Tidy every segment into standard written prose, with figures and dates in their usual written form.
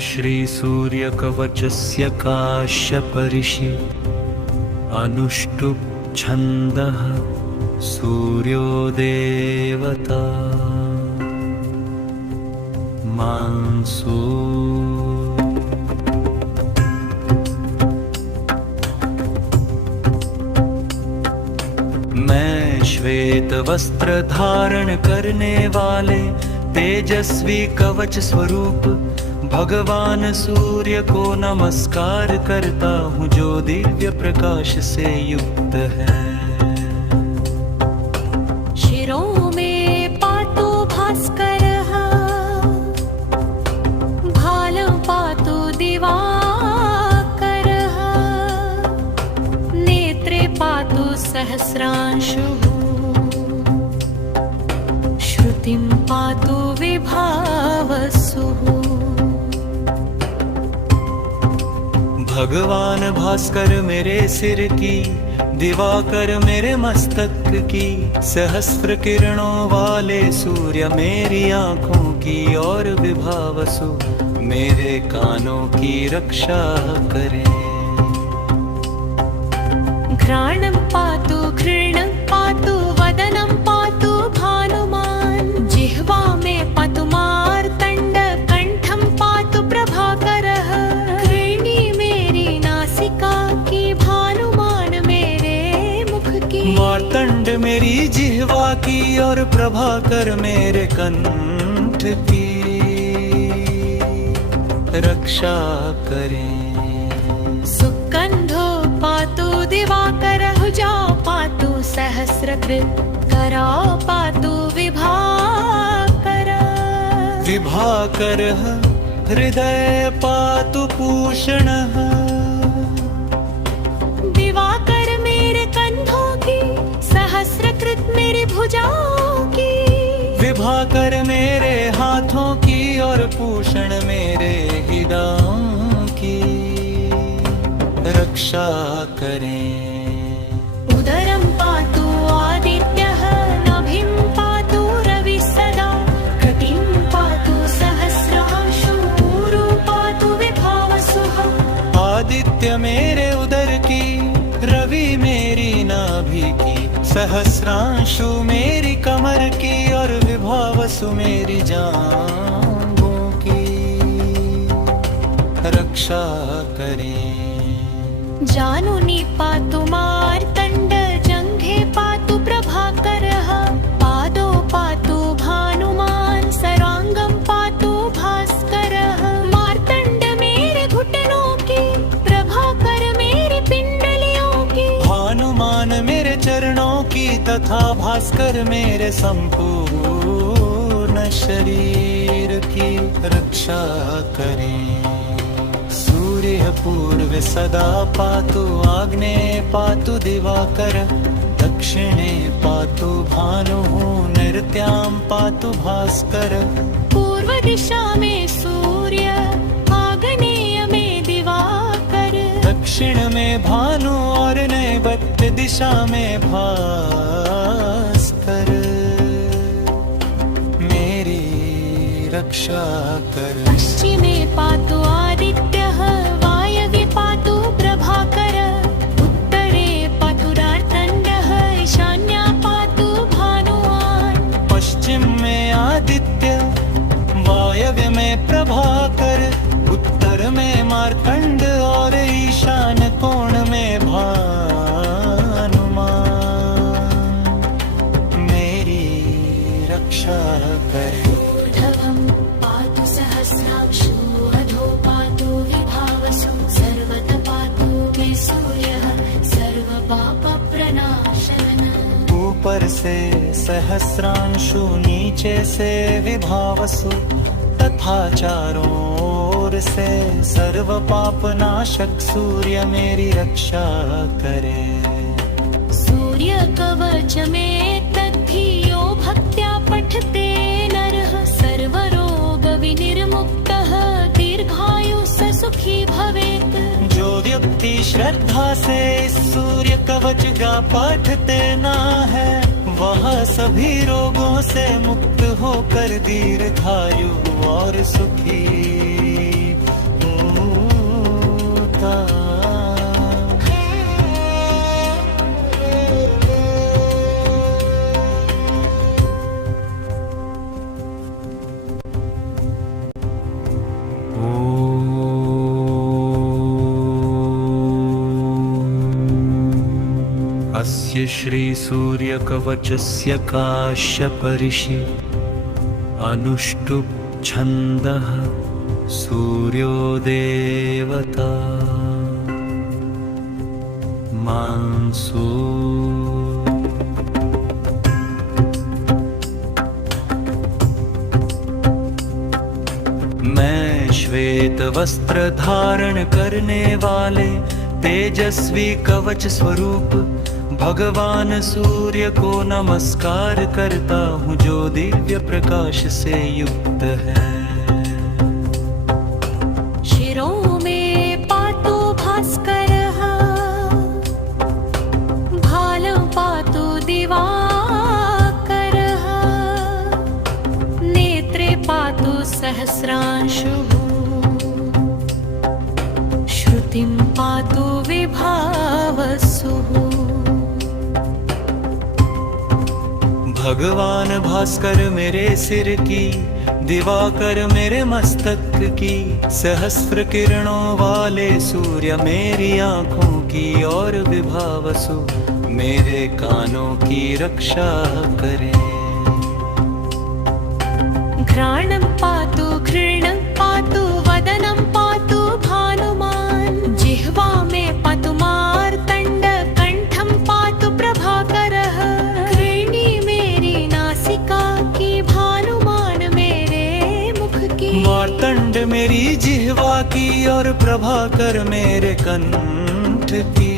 श्री सूर्य कवचस्य काश्यप ऋषि अनुष्टुप् छन्दः सूर्यो देवता मानसो। मैं श्वेत वस्त्र धारण करने वाले तेजस्वी कवच स्वरूप भगवान सूर्य को नमस्कार करता हूँ, जो दिव्य प्रकाश से युक्त है। शिरो में पातु भास्करः, भालं पातु दिवाकरः, नेत्रे पातु सहस्रांशुः, श्रुतिं पातु विभावसुः। भगवान भास्कर मेरे सिर की, दिवाकर मेरे मस्तक की, सहस्त्र किरणों वाले सूर्य मेरी आँखों की, और विभावसु मेरे कानों की रक्षा करें। घ्राणं पातु घृणं पातु वदनं पातु भानुमान्, जिह्वा में पातु मार्तण्ड, कंठं पातु प्रभाकरः, कृणी मेरी नासिका की, भानुमान मेरे मुख की। मार्तंड मेरी जिह्वा की और प्रभाकर मेरे कंठ की रक्षा करें। सुगंधो पातु दिवाकरः, भुजा पातु सहस्रकृत्, करा पातु विभाकरः। विभाकरः हृदय पातु पूषणः, दिवाकर मेरे कंधों की, सहस्रकृत मेरी भुजाओं की। विभाकर मेरे हाथों की और पूषण मेरे हृदयों की रक्षा करें। उदरं पातु आदित्यः, नाभिं पातु रविः सदा, कटिं पातु सहस्रांशु, ऊरू पातु विभावसुः। आदित्य मेरे उदर की, रवि मेरी नाभि की, सहस्रांशु मेरी कमर की, और विभावसु मेरी जांघों की रक्षा करें। जानुनी पातु मार्तण्ड, जङ्घे पातु प्रभाकरः, पादो पातु भानुमान्, सर्वाङ्गं पातु भास्करः। मार्तण्ड मेरे घुटनों की, प्रभाकर मेरी पिंडलियों की, भानुमान मेरे चरणों की, तथा भास्कर मेरे संपूर्ण शरीर की रक्षा करें। सूर्य पूर्व सदा पातु, आग्नेये पातु दिवाकर, दक्षिणे पातु भानुः, नैऋत्यां पातु भास्कर। पूर्व दिशा में सूर्य, आग्नेय में दिवाकर, दक्षिण में भानु और नैऋत्य दिशा में भास्कर मेरी रक्षा कर। पश्चिमे पातु आदित्यः, वायव्ये पातु प्रभाकर, उत्तरे पातु रार्तण्डः, ईशान्या पातु भानुमान्। पश्चिम में आदित्य, वायव्य में प्रभाकर, उत्तर में मार्कंड और ईशान कोण में भानुमान मेरी रक्षा करे। ऊर्ध्वं पातु सहस्रांशु, अधो पातु विभावसु, सर्वतः पातु मे सूर्यः, सर्वपापप्रणाशन। ऊपर से सहस्रांशु, नीचे से विभावसु, तथा चारों ओर से सर्व पाप नाशक सूर्य मेरी रक्षा करे। सूर्य कवच में तद्धियो भक्त्या पठते नरः, सर्वरोग विनिर्मुक्तः, दीर्घायु स सुखी भवेत्। जो व्यक्ति श्रद्धा से इस सूर्य कवच का पठते ना है, वह सभी रोगों से मुक्त होकर दीर्घायु और सुखी का। अस्य श्री सूर्यकवचस्य काश्यप ऋषि अनुष्टुप् छन्दः सूर्यो देवता मानसो। मैं श्वेत वस्त्र धारण करने वाले तेजस्वी कवच स्वरूप भगवान सूर्य को नमस्कार करता हूँ, जो दिव्य प्रकाश से युक्त है। शिरो में पातु भास्करः, भालं पातु दिवाकरः, नेत्रे पातु सहस्रांशुः, श्रुतिं पातु विभावसुः। भगवान भास्कर मेरे सिर की, दिवाकर मेरे मस्तक की, सहस्र किरणों वाले सूर्य मेरी आंखों की, और विभावसु मेरे कानों की रक्षा करें। घ्राणं पातु घृणं पातु वदनं पातु भानुमान्, जिह्वा में पातु मार्तण्ड, कंठं पातु प्रभाकरः, कृणी मेरी नासिका की, भानुमान मेरे मुख की। मार्तंड मेरी जिह्वा की और प्रभाकर मेरे कंठ की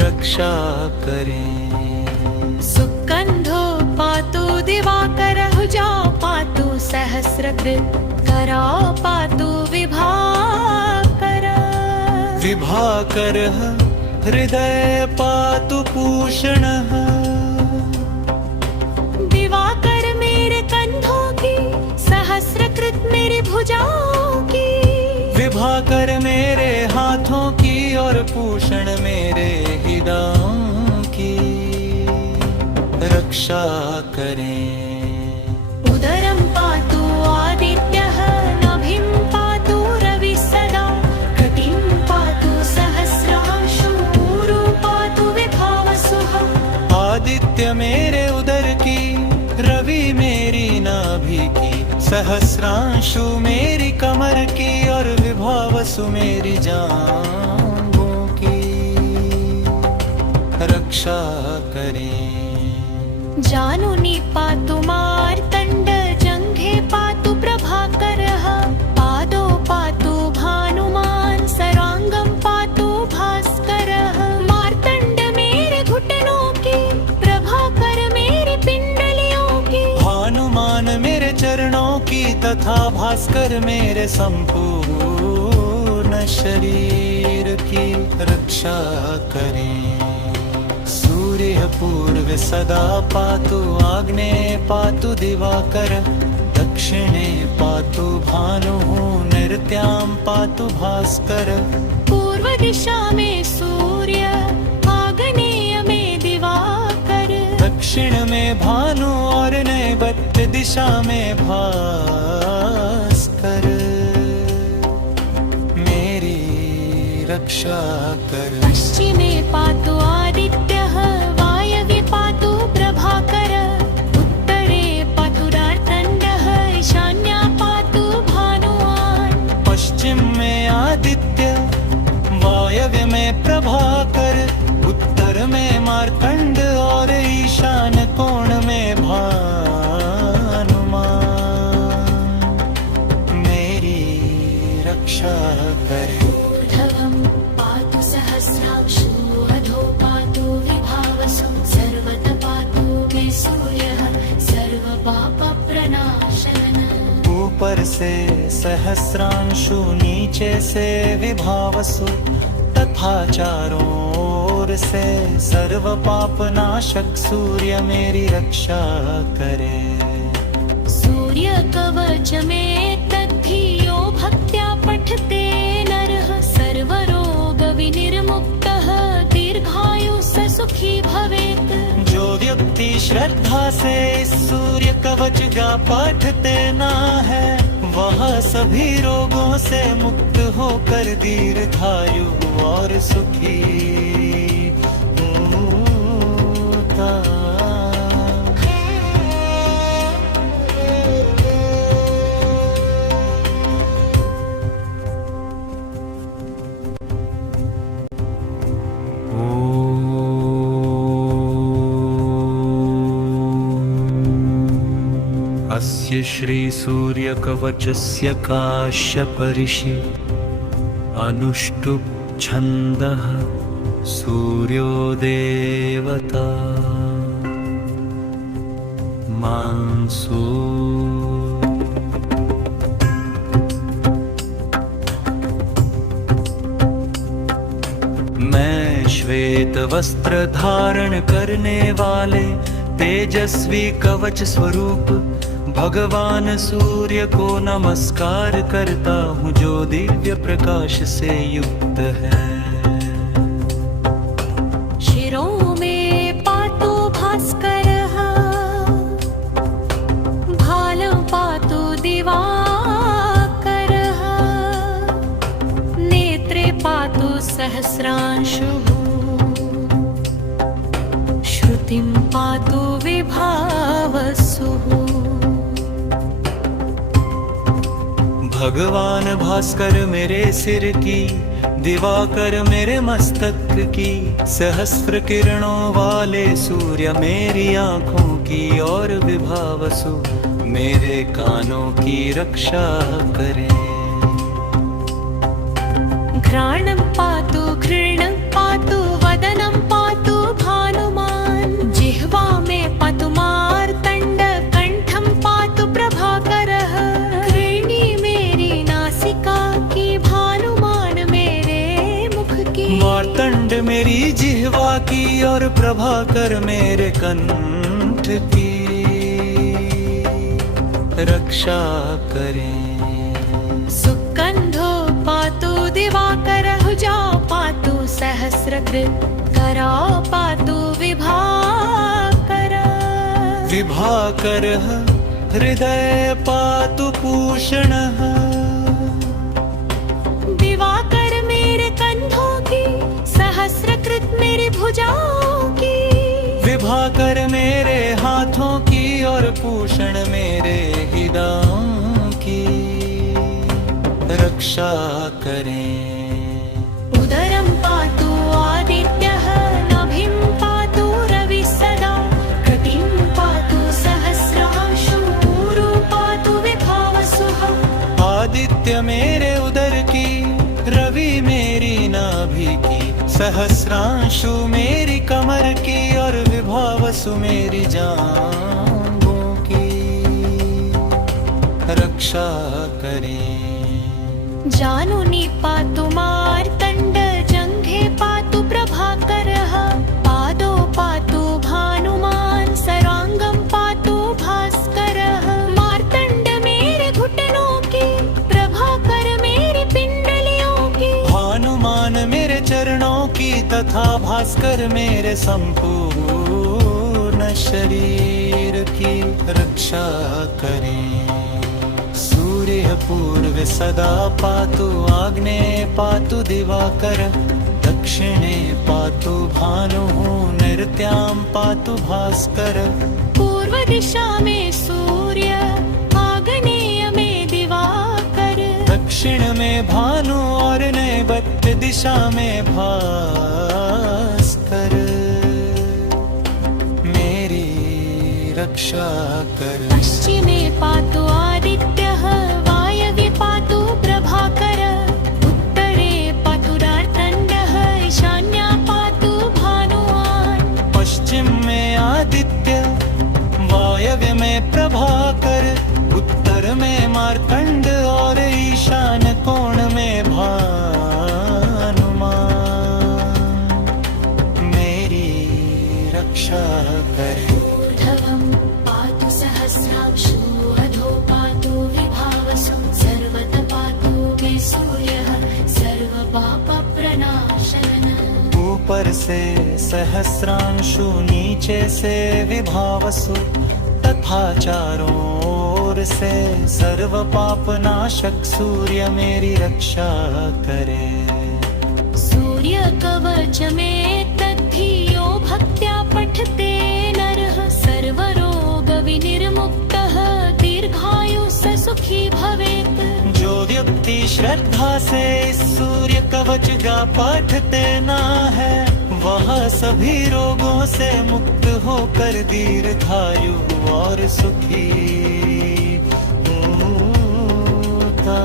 रक्षा करें। सुगंधो पातु दिवाकरः, भुजा पातु सहस्रकृत, करा पातु विभाकरः। विभाकरः हृदय पातु पूषणः, दिवाकर मेरे कंधों की, सहस्रकृत मेरी भुजाओं की। विभाकर मेरे हाथों की और पूषण मेरे हृदयों की रक्षा करें। उदरं पातु आदित्यः, नाभिं पातु रविः सदा, कटिं पातु सहस्रांशु, ऊरू पातु विभावसुः। आदित्य मेरे उदर की, रवि मेरी नाभि की, सहस्रांशु मेरी कमर की, और विभावसु मेरी जांघों की रक्षा करें। जानुनी पातु मार्तण्ड, जङ्घे पातु प्रभाकरः, पादो पातु भानुमान्, सर्वाङ्गं पातु भास्करः। मार्तण्ड मेरे घुटनों की, प्रभाकर मेरी पिंडलियों की, भानुमान मेरे चरणों की, तथा भास्कर मेरे संपूर्ण शरीर की रक्षा करें। सूर्य पूर्व सदा पातु, आग्नेये पातु दिवाकर, दक्षिणे पातु भानुः, नैऋत्यां पातु भास्कर। पूर्व दिशा में सूर्य, आग्नेय में दिवाकर, दक्षिण में भानु और नैऋत्य दिशा में भास्कर मेरी रक्षा कर। पश्चिमे पातु आदित्यः, वायव्ये पातु प्रभाकर, उत्तरे पातु मार्तण्डः, ईशान्या पातु भानुमान्। पश्चिम में आदित्य, वायव्य में प्रभाकर, उत्तर में मार्कंड और ईशान कोण में भानुमान मेरी रक्षा करे। ऊर्ध्वं पातु सहस्रांशु, अधो पातु विभावसु, सर्वतः पातु मे सूर्यः, सर्वपापप्रणाशनः। ऊपर से सहस्रांशु, नीचे से विभावसु, तथा चारों ओर से सर्व पाप नाशक सूर्य मेरी रक्षा करे। सूर्य कवच में तद्धियो भक्त्या पठते श्रद्धा से इस सूर्य कवच का पाठ देना है, वह सभी रोगों से मुक्त होकर दीर्घायु और सुखी होता। अस्य श्री सूर्य कवचस्य काश्यप ऋषि अनुष्टुप् छन्दः सूर्यो देवता मांसो। मैं श्वेत वस्त्र धारण करने वाले तेजस्वी कवच स्वरूप भगवान सूर्य को नमस्कार करता हूँ, जो दिव्य प्रकाश से युक्त है। शिरो में पातु भास्करः, भालं पातु दिवाकरः, नेत्रे पातु सहस्रांशुः, श्रुतिं पातु विभावसुः। भगवान भास्कर मेरे सिर की, दिवाकर मेरे मस्तक की, सहस्र किरणों वाले सूर्य मेरी आँखों की और विभावसु मेरे कानों की रक्षा करें। घ्राणं पातु घृणं पातु वदनं पातु भानुमान्, जिह्वा में पातु मार्तण्ड, कंठं पातु प्रभाकरः, कृणी मेरी नासिका की, भानुमान मेरे मुख की। मार्तंड मेरी जिह्वा की और प्रभाकर मेरे कंठ की रक्षा करें। सुगन्धो पातु दिवाकरः, भुजा पातु सहस्रकृत्, करा पातु विभाकरः। विभाकरः हृदय पातु पूषणः, दिवाकर मेरे कंधों की, सहस्रकृत मेरी भुजाओं की। विभाकर मेरे हाथों की और पूषण मेरे हृदयों की रक्षा करें। उदरं पातु आदित्यः, नाभिं पातु रविः सदा, कटिं पातु सहस्रांशुः, ऊरू पातु विभावसुः। आदित्य मेरे उदर की, रवि मेरी नाभि की, सहस्रांशु मेरी कमर की और विभावसु मेरी जांघों की रक्षा करें। जानुनी पातु मार्तण्ड, जङ्घे पातु प्रभाकरः, पादौ पातु भानुमान्, सर्वाङ्गं पातु भास्करः। मार्तण्ड मेरे घुटनों की, प्रभाकर मेरी पिंडलियों की, भानुमान मेरे चरणों की तथा भास्कर मेरे संपूर्ण शरीर की रक्षा करें। सूर्य पूर्व सदा पातु, आग्नेय पातु दिवाकर, दक्षिणे पातु भानुः, नैऋत्यां पातु भास्कर। पूर्व दिशा में सूर्य, आग्नेय में दिवाकर, दक्षिण में भानु और नैऋत्य दिशा में भास्कर मेरी रक्षा कर। पश्चिमे पातु आदित्यः, वायव्ये पातु प्रभाकर, उत्तरे पातु मार्तण्डः, ईशान्या पातु भानुमान्। पश्चिम में आदित्य, वायव्य में प्रभाकर, उत्तर में मार्कंड और ईशान कोण में भानुमान मेरी रक्षा करे। ऊर्ध्वं पातु सहस्रांशु, अधो पातु विभावसु, सर्वतः पातु मे सूर्यः, सर्वपापप्रणाशनः। ऊपर से सहस्रांशु नीचे से विभावसु तथा चारों ओर से सर्व पाप नाशक सूर्य मेरी रक्षा करे। सूर्य कवच में तद्धियो भक्त्या पठते नरः सर्वरोग विनिर्मुक्तः दीर्घायु स सुखी भवेत्। जो व्यक्ति श्रद्धा से इस सूर्य कवच का पठते ना है, वह सभी रोगों से मुक्त होकर दीर्घायु और सुखी होता